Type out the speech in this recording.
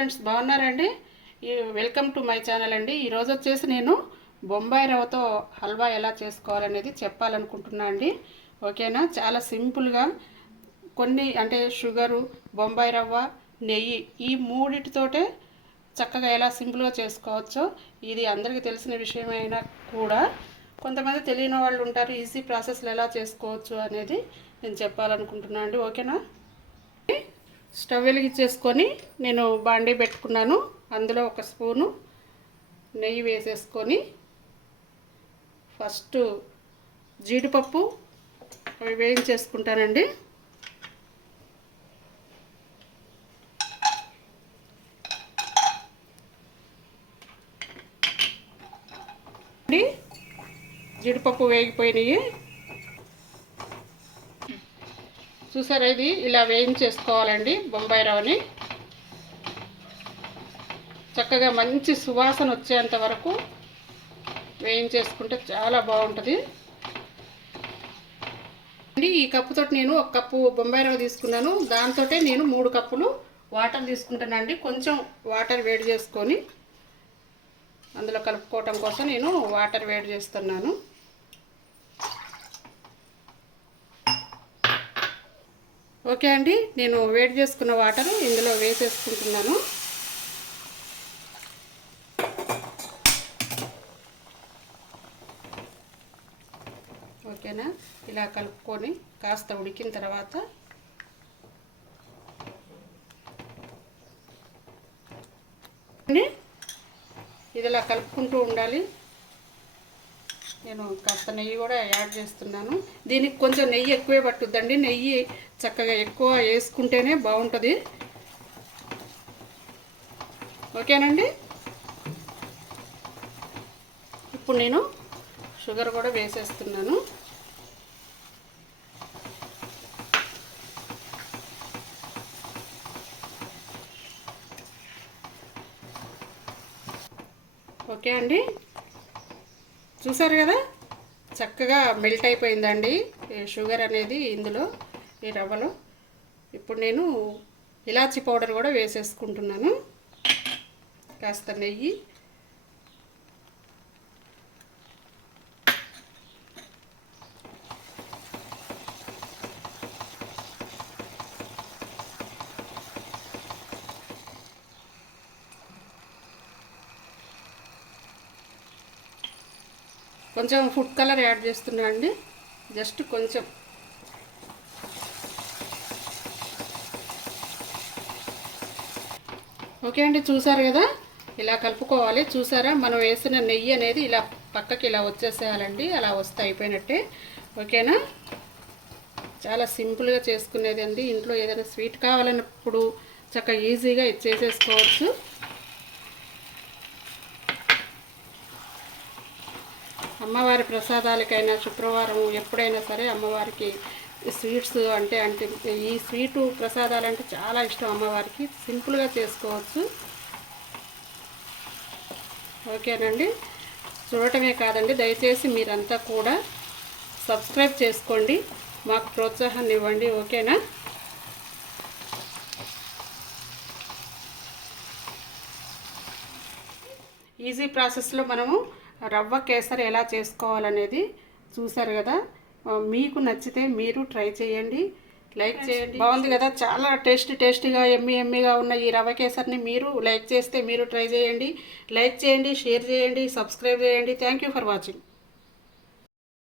Friends బాగున్నారండి? ఈ welcome to my channel అండి. ఈరోజు వచ్చేసి నేను బొంబాయి రవ్వతో హల్వా ఎలా చేసుకోవాలనేది చెప్పాలనుకుంటున్నా అండి. ఓకేనా? చాలా సింపుల్గా కొన్ని అంటే షుగరు బొంబాయి రవ్వ నెయ్యి ఈ మూడిటితోటే చక్కగా ఎలా సింపుల్గా చేసుకోవచ్చో ఇది అందరికీ తెలిసిన విషయమైనా కూడా కొంతమంది తెలియని వాళ్ళు ఉంటారు ఈజీ ప్రాసెస్లు ఎలా చేసుకోవచ్చు అనేది నేను చెప్పాలనుకుంటున్నాను అండి. ఓకేనా? స్టవ్ వెలిగించేసుకొని నేను బాండీ పెట్టుకున్నాను. అందులో ఒక స్పూను నెయ్యి వేసేసుకొని ఫస్ట్ జీడిపప్పు అవి వేయించేసుకుంటానండి. జీడిపప్పు వేగిపోయినాయి. చూసారా ఇది? ఇలా వేయించేసుకోవాలండి బొంబాయి రవ్వని చక్కగా మంచి సువాసన వచ్చేంత వరకు వేయించేసుకుంటే చాలా బాగుంటుంది. అండి ఈ కప్పుతో నేను ఒక కప్పు బొంబాయి రవ్వ తీసుకున్నాను. దాంతో నేను మూడు కప్పులు వాటర్ తీసుకుంటానండి. కొంచెం వాటర్ వేడి చేసుకొని అందులో కలుపుకోవటం కోసం నేను వాటర్ వేడి చేస్తున్నాను. ఓకే అండి నేను వేడి చేసుకున్న వాటర్ ఇందులో వేసేసుకుంటున్నాను. ఓకేనా? ఇలా కలుపుకొని కాస్త ఉడికిన తర్వాత ఇది ఇలా కలుపుకుంటూ ఉండాలి. నేను కాస్త నెయ్యి కూడా యాడ్ చేస్తున్నాను. దీనికి కొంచెం నెయ్యి ఎక్కువే పట్టుద్దండి. నెయ్యి చక్కగా ఎక్కువ వేసుకుంటేనే బాగుంటుంది. ఓకేనండి? ఇప్పుడు నేను షుగర్ కూడా వేసేస్తున్నాను. ఓకే అండి? చూసారు కదా? చక్కగా మెల్ట్ అయిపోయిందండి. షుగర్ అనేది ఇందులో ఈ రవ్వలో. ఇప్పుడు నేను ఇలాచి పౌడర్ కూడా వేసేసుకుంటున్నాను. కాస్త నెయ్యి. కొంచెం ఫుడ్ కలర్ యాడ్ చేస్తున్నా అండి. జస్ట్ కొంచెం. ఓకే అండి చూసారు కదా? ఇలా కలుపుకోవాలి. చూసారా? మనం వేసిన నెయ్యి అనేది ఇలా పక్కకి ఇలా వచ్చేసేయాలండి. అలా వస్తే అయిపోయినట్టే. ఓకేనా? చాలా సింపుల్గా చేసుకునేది అండి ఇంట్లో ఏదైనా స్వీట్ కావాలన్నప్పుడు చక్కగా ఈజీగా ఇచ్చేసేసుకోవచ్చు అమ్మవారి ప్రసాదాలకైనా శుక్రవారం ఎప్పుడైనా సరే అమ్మవారికి స్వీట్స్ అంటే అంటే ఈ స్వీటు ప్రసాదాలు అంటే చాలా ఇష్టం అమ్మవారికి. సింపుల్గా చేసుకోవచ్చు. ఓకేనండి? చూడటమే కాదండి దయచేసి మీరంతా కూడా సబ్స్క్రైబ్ చేసుకోండి. మాకు ప్రోత్సాహాన్ని ఇవ్వండి. ఓకేనా? ఈజీ ప్రాసెస్లో మనము రవ్వ కేసరి ఎలా చేసుకోవాలనేది చూసారు కదా. మీకు నచ్చితే మీరు ట్రై చేయండి. లైక్ చేయండి. బాగుంది కదా. చాలా టేస్టీ టేస్టీగా ఎమ్మి ఎమ్మిగా ఉన్న ఈ రవ్వ కేసరిని మీరు లైక్ చేస్తే మీరు ట్రై చేయండి. లైక్ చేయండి షేర్ చేయండి సబ్స్క్రైబ్ చేయండి. Thank you for watching